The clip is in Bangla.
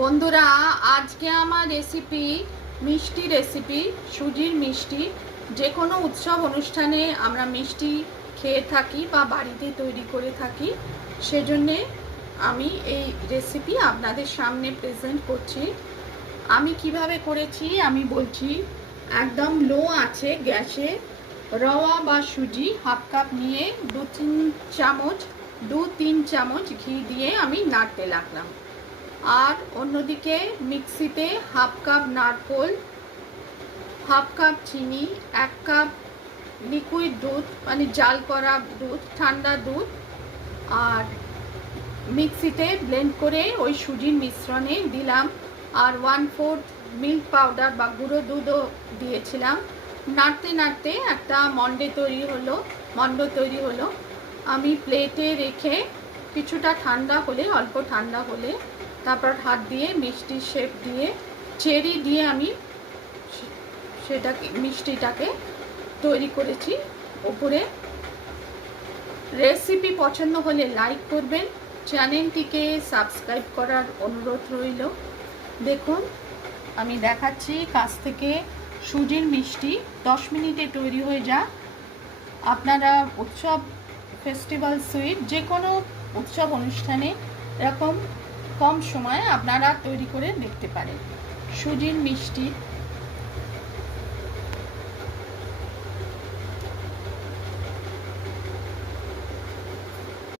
বন্ধুরা, আজকে আমার রেসিপি মিষ্টি রেসিপি, সুজির মিষ্টি। যে কোনো উৎসব অনুষ্ঠানে আমরা মিষ্টি খেয়ে থাকি বা বাড়িতে তৈরি করে থাকি, সেজন্যে আমি এই রেসিপি আপনাদের সামনে প্রেজেন্ট করছি। আমি কিভাবে করেছি আমি বলছি। একদম লো আছে গ্যাসে রওয়া বা সুজি হাফ কাপ নিয়ে দু তিন চামচ ঘি দিয়ে আমি নাড়তে লাগলাম। আর অন্যদিকে মিক্সিতে হাফ কাপ নারকোল, হাফ কাপ চিনি, 1 কাপ লিকুইড দুধ মানে জাল করা দুধ, ঠান্ডা দুধ, আর মিক্সিতে ব্লেন্ড করে ওই সুজির মিশ্রণে দিলাম। আর 1/4 মিল্ক পাউডার বা গুঁড়ো দুধও দিয়েছিলাম। নাড়তে নাড়তে একটা মণ্ড তৈরি হলো। আমি প্লেটে রেখে কিছুটা ঠান্ডা হলে, অল্প ঠান্ডা হলে, তারপর হাত দিয়ে মিষ্টির শেপ দিয়ে চেরি দিয়ে আমি মিষ্টিটাকে তৈরি করেছি ওপরে। রেসিপি পছন্দ হলে লাইক করবেন, চ্যানেলটিকে সাবস্ক্রাইব করার অনুরোধ রইল। দেখুন, আমি দেখাচ্ছি কাছ থেকে সুজির মিষ্টি 10 মিনিটে তৈরি হয়ে যায়। আপনারা উৎসব, ফেস্টিভ্যাল সুইট, যে কোনো উৎসব অনুষ্ঠানে এরকম কম সময়ে আপনারা তৈরি করে দেখতে পারেন। সুজির মিষ্টি